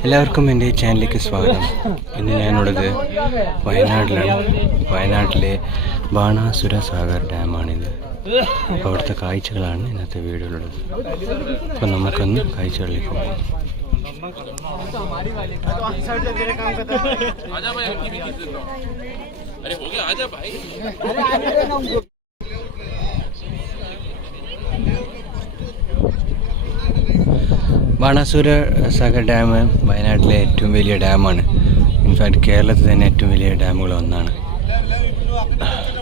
എല്ലാവർക്കും എൻ്റെ ചാനലിലേക്ക് സ്വാഗതം. ഇന്ന് ഞാനുള്ളത് വയനാട്ടിലാണ്. വയനാട്ടിലെ ബാണാസുര സാഗർ ഡാമാണിത്. അപ്പോൾ അവിടുത്തെ കാഴ്ചകളാണ് ഇന്നത്തെ വീഡിയോയിലുള്ളത്. അപ്പോൾ നമുക്കൊന്ന് കാഴ്ചകളിലേക്ക് പോകാം. ബാണാസുര സാഗർ ഡാം വയനാട്ടിലെ ഏറ്റവും വലിയ ഡാമാണ്. ഇൻഫാക്ട് കേരളത്തിൽ തന്നെ ഏറ്റവും വലിയ ഡാമുകളൊന്നാണ്.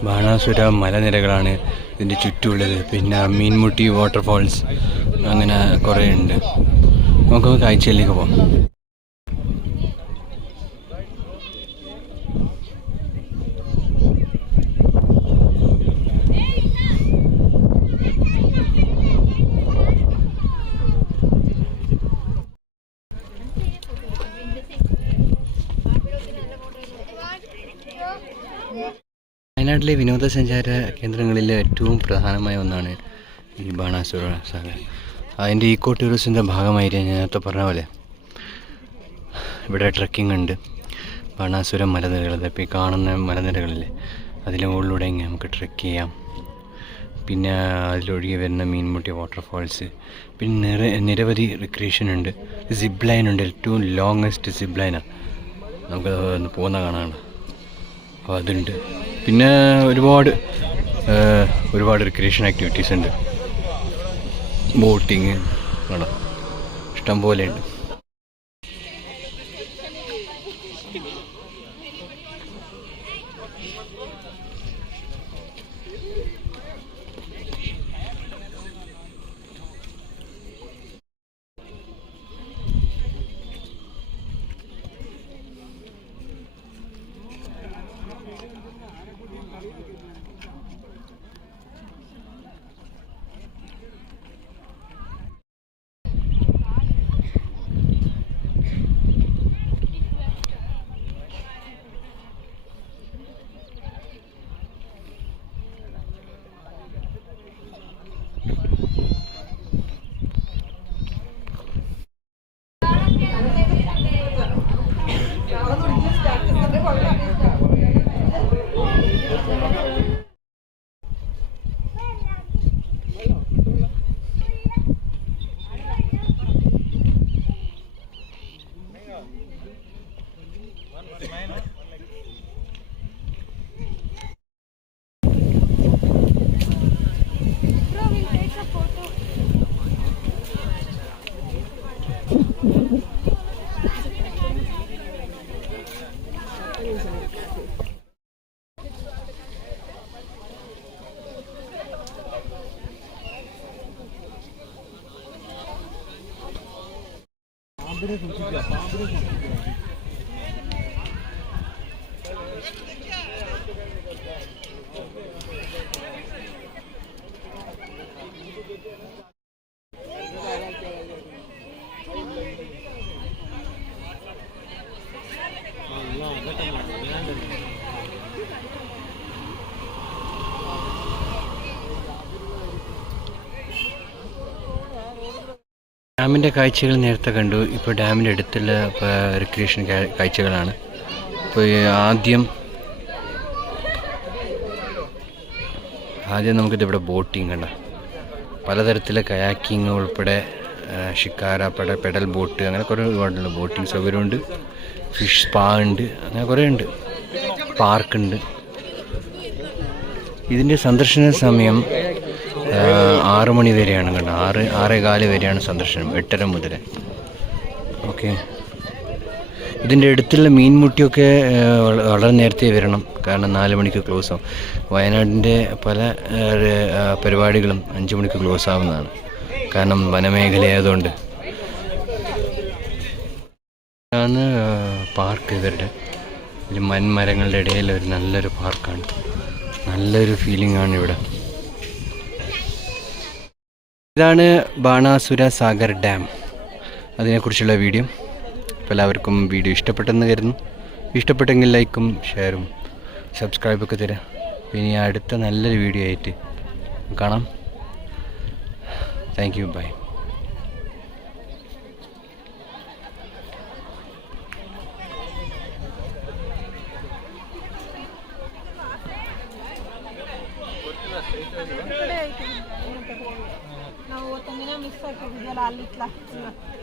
ബാണാസുര മലനിരകളാണ് ഇതിൻ്റെ ചുറ്റുമുള്ളത്. പിന്നെ മീൻമുട്ടി വാട്ടർഫാൾസ് അങ്ങനെ കുറേ ഉണ്ട്. നമുക്ക് കാഴ്ചയിലേക്ക് പോകാം. വയനാട്ടിലെ വിനോദസഞ്ചാര കേന്ദ്രങ്ങളിലെ ഏറ്റവും പ്രധാനമായ ഒന്നാണ് ഈ ബാണാസുര സാഗർ. അതിൻ്റെ ഈക്കോ ടൂറിസത്തിൻ്റെ ഭാഗമായിട്ട് ഞാൻ നേരത്തെ പറഞ്ഞ പോലെ ഇവിടെ ട്രക്കിംഗ് ഉണ്ട്. ബാണാസുര മലനിരകൾ, ഇപ്പോൾ ഈ കാണുന്ന മലനിരകളില്ലേ, അതിലെ മുകളിലൂടെ ഇങ്ങനെ നമുക്ക് ട്രെക്ക് ചെയ്യാം. പിന്നെ അതിലൊഴുകി വരുന്ന മീൻമുട്ടി വാട്ടർഫാൾസ്, പിന്നെ നിരവധി റിക്രിയേഷൻ ഉണ്ട്. സിപ്പ് ലൈൻ ഉണ്ട്, ഏറ്റവും ലോങ്ങസ്റ്റ് സിപ്പ് ലൈനാണ്. നമുക്ക് പോകുന്ന കാണാണ്. അപ്പോൾ അതുണ്ട്. പിന്നെ ഒരുപാട് റിക്രിയേഷൻ ആക്ടിവിറ്റീസ് ഉണ്ട്. ബോട്ടിങ് വേണം, ഇഷ്ടം പോലെ ഉണ്ട്. ഡാമിൻ്റെ കാഴ്ചകൾ നേരത്തെ കണ്ടു. ഇപ്പോൾ ഡാമിൻ്റെ അടുത്തുള്ള റിക്രിയേഷൻ കാഴ്ചകളാണ്. ഇപ്പോൾ ആദ്യം നമുക്കിതിവിടെ ബോട്ടിങ് കണ്ട, പലതരത്തിലെ കയാക്കിങ് ഉൾപ്പെടെ ഷിക്കാര, പെഡൽ ബോട്ട്, അങ്ങനെ കുറേ ഒരുപാടുള്ള ബോട്ടിങ് സൗകര്യമുണ്ട്. ഫിഷ് സ്പാ ഉണ്ട്, അങ്ങനെ കുറേ ഉണ്ട്. പാർക്കുണ്ട്. ഇതിൻ്റെ സന്ദർശന സമയം 6 മണി വരെയാണ് കണ്ടോ. 6:15 വരെയാണ് സന്ദർശനം, 8:30 മുതൽ. ഓക്കെ, ഇതിൻ്റെ അടുത്തുള്ള മീൻമുട്ടിയൊക്കെ വളരെ നേരത്തെ വരണം, കാരണം 4 മണിക്ക് ക്ലോസ് ആവും. വയനാടിൻ്റെ പല പരിപാടികളും 5 മണിക്ക് ക്ലോസ് ആവുന്നതാണ്, കാരണം വനമേഖലയായതുകൊണ്ട്. ഇതാണ് പാർക്ക്. ഇവരുടെ ഒരു മരങ്ങളുടെ ഇടയിൽ ഒരു നല്ലൊരു പാർക്കാണ്. നല്ലൊരു ഫീലിംഗ് ആണ് ഇവിടെ. ഇതാണ് ബാണാസുര സാഗർ ഡാം, അതിനെക്കുറിച്ചുള്ള വീഡിയോ. അപ്പോൾ എല്ലാവർക്കും വീഡിയോ ഇഷ്ടപ്പെട്ടെന്ന് കരുതുന്നു. ഇഷ്ടപ്പെട്ടെങ്കിൽ ലൈക്കും ഷെയറും സബ്സ്ക്രൈബൊക്കെ തരാം. ഇനി അടുത്ത നല്ലൊരു വീഡിയോ ആയിട്ട് കാണാം. Thank you, bye. Giusto che vi dà l'altra.